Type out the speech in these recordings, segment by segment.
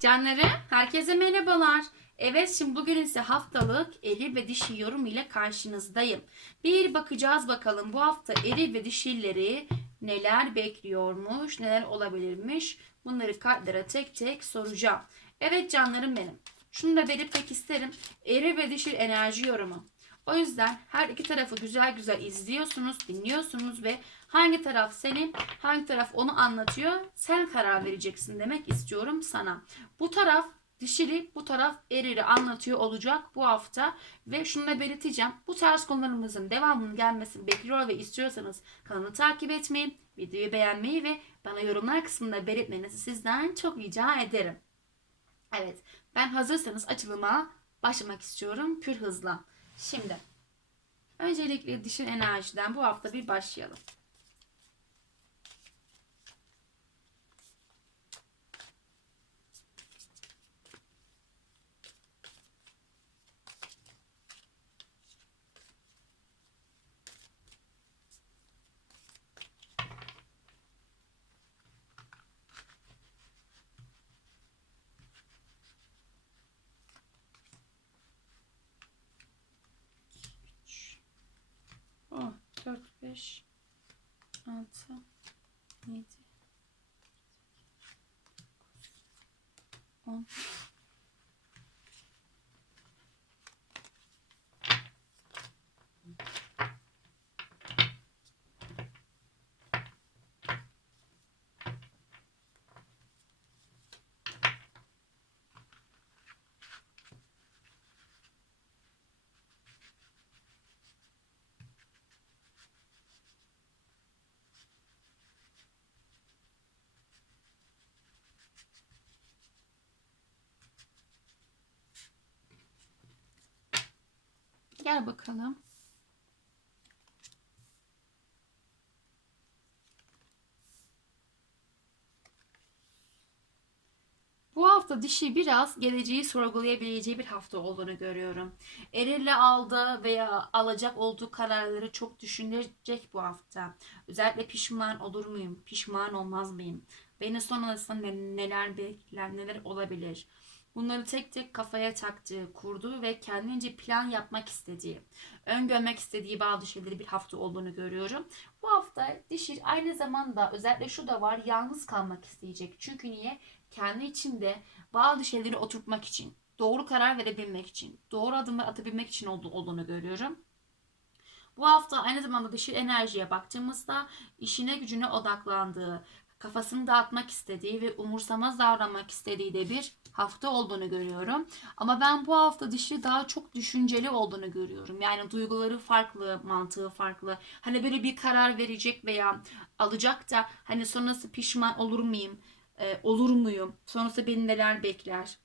Canları, herkese merhabalar. Evet şimdi bugün ise haftalık eri ve dişi yorum ile karşınızdayım. Bir bakacağız bakalım bu hafta eri ve dişileri neler bekliyormuş, neler olabilirmiş. Bunları kartlara tek tek soracağım. Evet canlarım benim. Şunu da belirtmek isterim. Eri ve dişil enerji yorumu. O yüzden her iki tarafı güzel güzel izliyorsunuz, dinliyorsunuz ve hangi taraf senin, hangi taraf onu anlatıyor sen karar vereceksin demek istiyorum sana. Bu taraf dişili, bu taraf eriri anlatıyor olacak bu hafta ve şunu da belirteceğim. Bu tarz konularımızın devamının gelmesini bekliyor ve istiyorsanız kanalı takip etmeyi, videoyu beğenmeyi ve bana yorumlar kısmında belirtmenizi sizden çok rica ederim. Evet, ben hazırsanız açılıma başlamak istiyorum pür hızla. Şimdi öncelikle dişin enerjiden bu hafta bir başlayalım. 4, 5, 6, 7, 10. Gel bakalım. Bu hafta dişi biraz geleceği sorgulayabileceği bir hafta olduğunu görüyorum. Erirle aldığı veya alacak olduğu kararları çok düşünecek bu hafta. Özellikle pişman olur muyum? Pişman olmaz mıyım? Beni sonrasında ne- neler bekler, neler olabilir? Bunları tek tek kafaya taktığı, kurduğu ve kendince plan yapmak istediği, öngörmek istediği bazı şeyleri bir hafta olduğunu görüyorum. Bu hafta dişil aynı zamanda özellikle şu da var yalnız kalmak isteyecek. Çünkü niye? Kendi içinde bazı şeyleri oturtmak için, doğru karar verebilmek için, doğru adımlar atabilmek için oldu- olduğunu görüyorum. Bu hafta aynı zamanda dişil enerjiye baktığımızda işine gücüne odaklandığı, kafasını dağıtmak istediği ve umursamaz davranmak istediği de bir hafta olduğunu görüyorum. Ama ben bu hafta dişli daha çok düşünceli olduğunu görüyorum. Yani duyguları farklı, mantığı farklı. Hani böyle bir karar verecek veya alacak da hani sonrası pişman olur muyum? Ee, olur muyum? Sonrası beni neler bekler?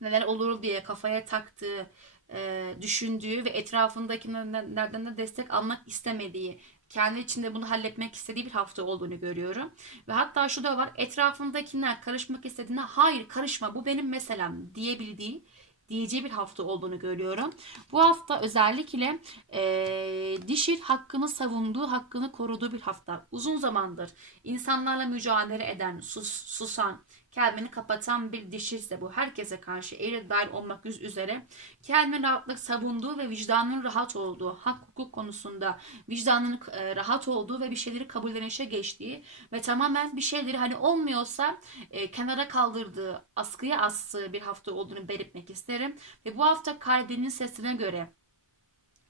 Neler olur diye kafaya taktığı, e, düşündüğü ve etrafındakilerden de destek almak istemediği, kendi içinde bunu halletmek istediği bir hafta olduğunu görüyorum. Ve hatta şu da var etrafındakiler karışmak istediğinde hayır karışma bu benim meselem diyebildiği diyeceği bir hafta olduğunu görüyorum. Bu hafta özellikle e, dişil hakkını savunduğu, hakkını koruduğu bir hafta. Uzun zamandır insanlarla mücadele eden, sus, susan, kendini kapatan bir dişilse bu herkese karşı eğri dahil olmak üzere kendini rahatlık savunduğu ve vicdanının rahat olduğu, hak hukuk konusunda vicdanının e, rahat olduğu ve bir şeyleri kabullenişe geçtiği ve tamamen bir şeyleri hani olmuyorsa e, kenara kaldırdığı, askıya astığı bir hafta olduğunu belirtmek isterim. Ve bu hafta kalbinin sesine göre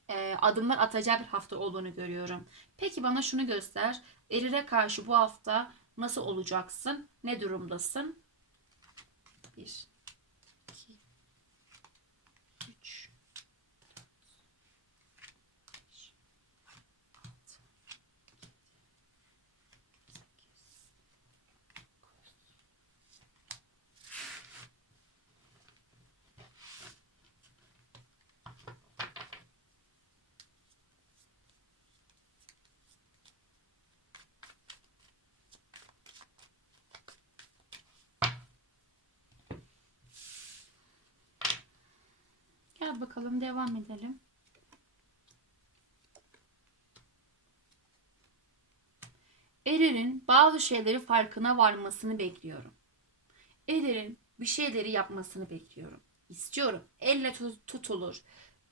e, adımlar atacağı bir hafta olduğunu görüyorum. Peki bana şunu göster. Erire karşı bu hafta nasıl olacaksın? Ne durumdasın? 1 Gel bakalım devam edelim. Erir'in bazı şeyleri farkına varmasını bekliyorum. Erir'in bir şeyleri yapmasını bekliyorum. İstiyorum. Elle tu- tutulur.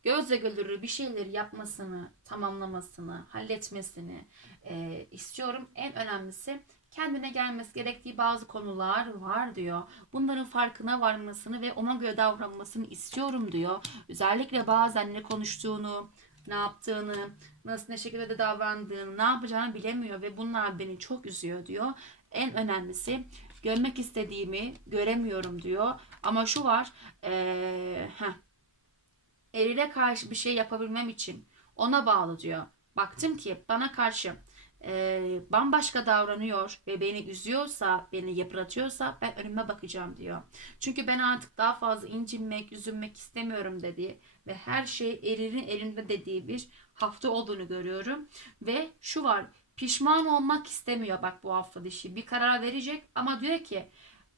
Gözle görülür bir şeyleri yapmasını, tamamlamasını, halletmesini e, istiyorum. En önemlisi kendine gelmesi gerektiği bazı konular var diyor. Bunların farkına varmasını ve ona göre davranmasını istiyorum diyor. Özellikle bazen ne konuştuğunu, ne yaptığını, nasıl ne şekilde de davrandığını, ne yapacağını bilemiyor ve bunlar beni çok üzüyor diyor. En önemlisi görmek istediğimi göremiyorum diyor. Ama şu var, ee, Erile karşı bir şey yapabilmem için ona bağlı diyor. Baktım ki bana karşı e, bambaşka davranıyor ve beni üzüyorsa, beni yıpratıyorsa ben önüme bakacağım diyor. Çünkü ben artık daha fazla incinmek, üzülmek istemiyorum dediği ve her şey elinin elinde dediği bir hafta olduğunu görüyorum. Ve şu var, pişman olmak istemiyor bak bu hafta dişi. Bir karar verecek ama diyor ki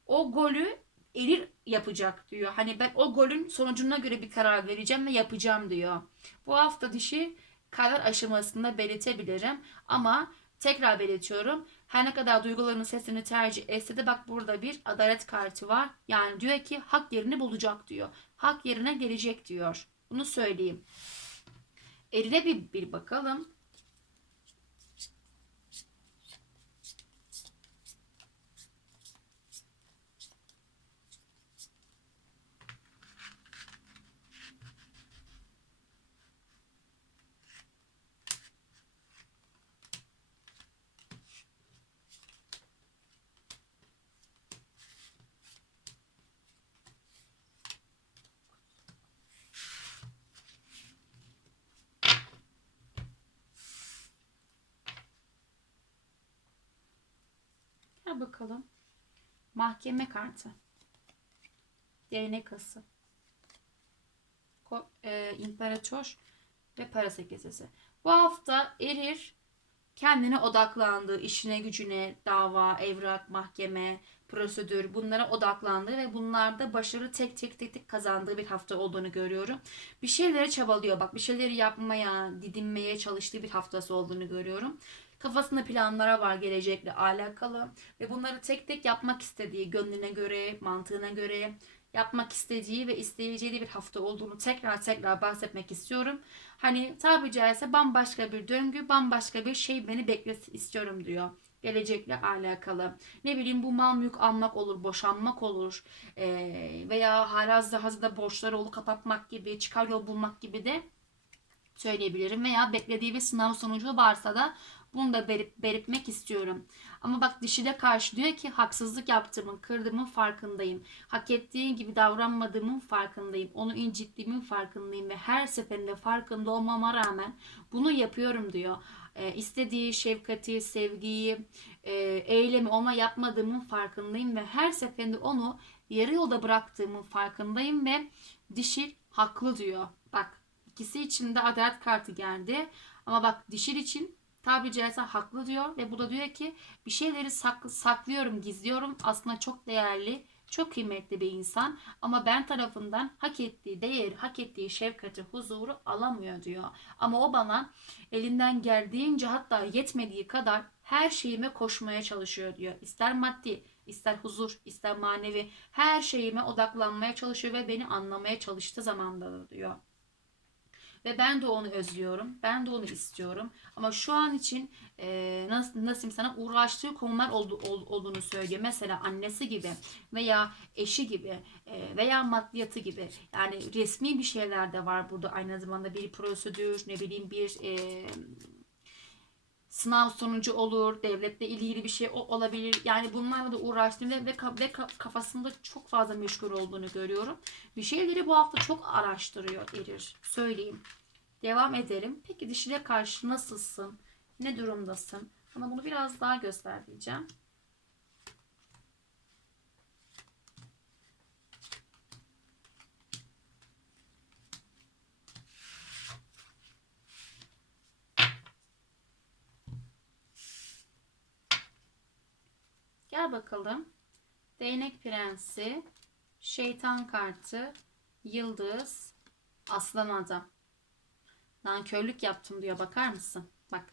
o golü Elil yapacak diyor. Hani ben o golün sonucuna göre bir karar vereceğim ve yapacağım diyor. Bu hafta dişi karar aşamasında belirtebilirim ama tekrar belirtiyorum. Her ne kadar duygularının sesini tercih etse de bak burada bir adalet kartı var. Yani diyor ki hak yerini bulacak diyor. Hak yerine gelecek diyor. Bunu söyleyeyim. Eline bir, bir bakalım. Gel bakalım. Mahkeme kartı. Değnek ası. E, İmparator ve para sekizesi. Bu hafta erir kendine odaklandığı, işine gücüne, dava, evrak, mahkeme, prosedür bunlara odaklandığı ve bunlarda başarı tek tek tek tek kazandığı bir hafta olduğunu görüyorum. Bir şeyleri çabalıyor bak bir şeyleri yapmaya, didinmeye çalıştığı bir haftası olduğunu görüyorum. Kafasında planlara var gelecekle alakalı ve bunları tek tek yapmak istediği, gönlüne göre, mantığına göre yapmak istediği ve isteyeceği bir hafta olduğunu tekrar tekrar bahsetmek istiyorum. Hani tabi caizse bambaşka bir döngü, bambaşka bir şey beni beklesin istiyorum diyor. Gelecekle alakalı. Ne bileyim bu mal mülk almak olur, boşanmak olur eee, veya halihazırda hazırda borçları olup kapatmak gibi, çıkar yol bulmak gibi de söyleyebilirim. Veya beklediği bir sınav sonucu varsa da bunu da belip, belirtmek istiyorum. Ama bak dişile karşı diyor ki haksızlık yaptığımın, kırdığımın farkındayım. Hak ettiği gibi davranmadığımın farkındayım. Onu incittiğimin farkındayım ve her seferinde farkında olmama rağmen bunu yapıyorum diyor. E, istediği şefkati, sevgiyi, e, eylemi ona yapmadığımın farkındayım ve her seferinde onu yarı yolda bıraktığımın farkındayım ve dişil haklı diyor. Bak ikisi için de adalet kartı geldi. Ama bak dişil için tabiri caizse haklı diyor ve bu da diyor ki bir şeyleri sak- saklıyorum, gizliyorum. Aslında çok değerli, çok kıymetli bir insan ama ben tarafından hak ettiği değeri, hak ettiği şefkati, huzuru alamıyor diyor. Ama o bana elinden geldiğince hatta yetmediği kadar her şeyime koşmaya çalışıyor diyor. İster maddi, ister huzur, ister manevi her şeyime odaklanmaya çalışıyor ve beni anlamaya çalıştığı zamanda da diyor. Ve ben de onu özlüyorum. Ben de onu istiyorum. Ama şu an için e, nasıl, nasıl sana uğraştığı konular oldu, ol- olduğunu söylüyor. Mesela annesi gibi veya eşi gibi e, veya maddiyatı gibi. Yani resmi bir şeyler de var burada. Aynı zamanda bir prosedür, ne bileyim bir e, sınav sonucu olur, devletle ilgili bir şey olabilir. Yani bunlarla da uğraştığını ve, ve, ve ka- kafasında çok fazla meşgul olduğunu görüyorum. Bir şeyleri bu hafta çok araştırıyor Erir. Söyleyeyim. Devam edelim. Peki dişile karşı nasılsın? Ne durumdasın? Sana bunu biraz daha göster Gel bakalım. Değnek prensi, şeytan kartı, yıldız, aslan adam. Nankörlük yaptım diyor bakar mısın? Bak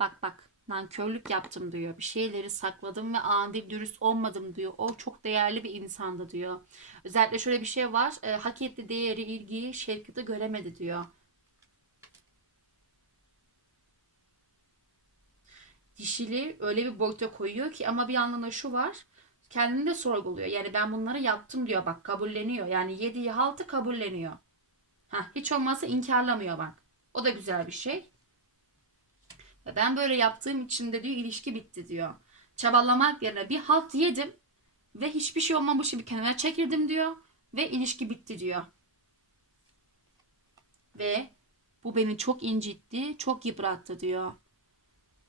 bak bak nankörlük yaptım diyor. Bir şeyleri sakladım ve adil dürüst olmadım diyor. O çok değerli bir insandı diyor. Özellikle şöyle bir şey var. e, hak ettiği değeri, ilgiyi, şefkati göremedi diyor. Dişili öyle bir boyuta koyuyor ki ama bir yandan da şu var. Kendini de sorguluyor. Yani ben bunları yaptım diyor bak kabulleniyor. Yani yediği haltı kabulleniyor. Heh, hiç olmazsa inkarlamıyor bak. O da güzel bir şey. Ben böyle yaptığım için de diyor ilişki bitti diyor. Çabalamak yerine bir halt yedim ve hiçbir şey olmamış gibi kenara çekildim diyor ve ilişki bitti diyor. Ve bu beni çok incitti, çok yıprattı diyor.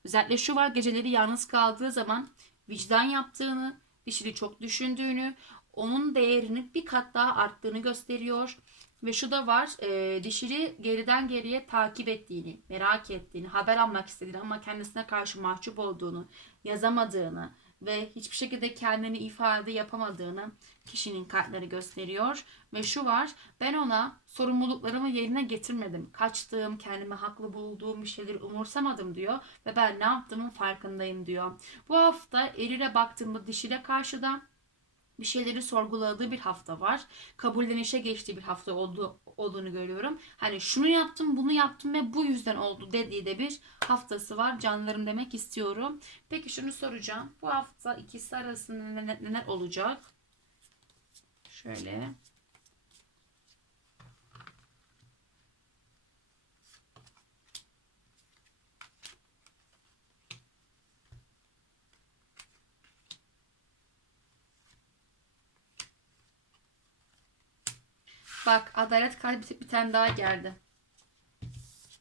Özellikle şu var geceleri yalnız kaldığı zaman vicdan yaptığını, dişini çok düşündüğünü, onun değerinin bir kat daha arttığını gösteriyor. Ve şu da var e, dişili geriden geriye takip ettiğini, merak ettiğini, haber almak istediğini ama kendisine karşı mahcup olduğunu, yazamadığını ve hiçbir şekilde kendini ifade yapamadığını kişinin kartları gösteriyor. Ve şu var ben ona sorumluluklarımı yerine getirmedim. Kaçtığım, kendimi haklı bulduğum bir şeyleri umursamadım diyor. Ve ben ne yaptığımın farkındayım diyor. Bu hafta erine baktığımda dişile karşıda bir şeyleri sorguladığı bir hafta var. Kabullenişe geçtiği bir hafta oldu, olduğunu görüyorum. Hani şunu yaptım, bunu yaptım ve bu yüzden oldu dediği de bir haftası var. Canlarım demek istiyorum. Peki şunu soracağım. Bu hafta ikisi arasında neler, olacak? Şöyle. Bak adalet kalbi bir, tane daha geldi.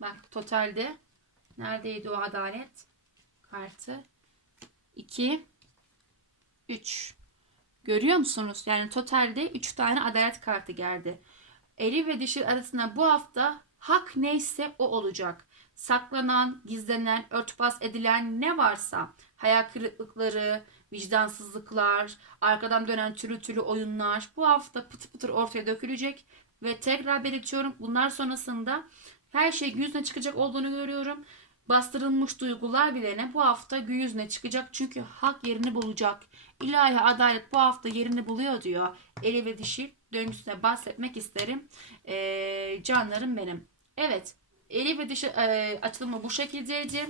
Bak totalde neredeydi o adalet kartı? 2 3 Görüyor musunuz? Yani totalde 3 tane adalet kartı geldi. Eri ve dişi arasında bu hafta hak neyse o olacak. Saklanan, gizlenen, örtbas edilen ne varsa hayal kırıklıkları, vicdansızlıklar, arkadan dönen türlü türlü oyunlar bu hafta pıtır pıtır ortaya dökülecek ve tekrar belirtiyorum bunlar sonrasında her şey gün yüzüne çıkacak olduğunu görüyorum. Bastırılmış duygular bile ne bu hafta gün yüzüne çıkacak çünkü hak yerini bulacak. İlahi adalet bu hafta yerini buluyor diyor. Eli ve dişi döngüsüne bahsetmek isterim. Ee, canlarım benim. Evet. Eli ve dişi e, açılımı bu şekildeydi.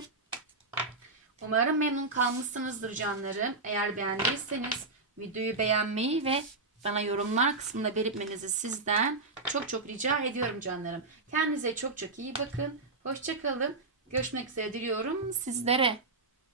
Umarım memnun kalmışsınızdır canlarım. Eğer beğendiyseniz videoyu beğenmeyi ve bana yorumlar kısmında belirtmenizi sizden çok çok rica ediyorum canlarım. Kendinize çok çok iyi bakın. Hoşçakalın. Görüşmek üzere diliyorum sizlere.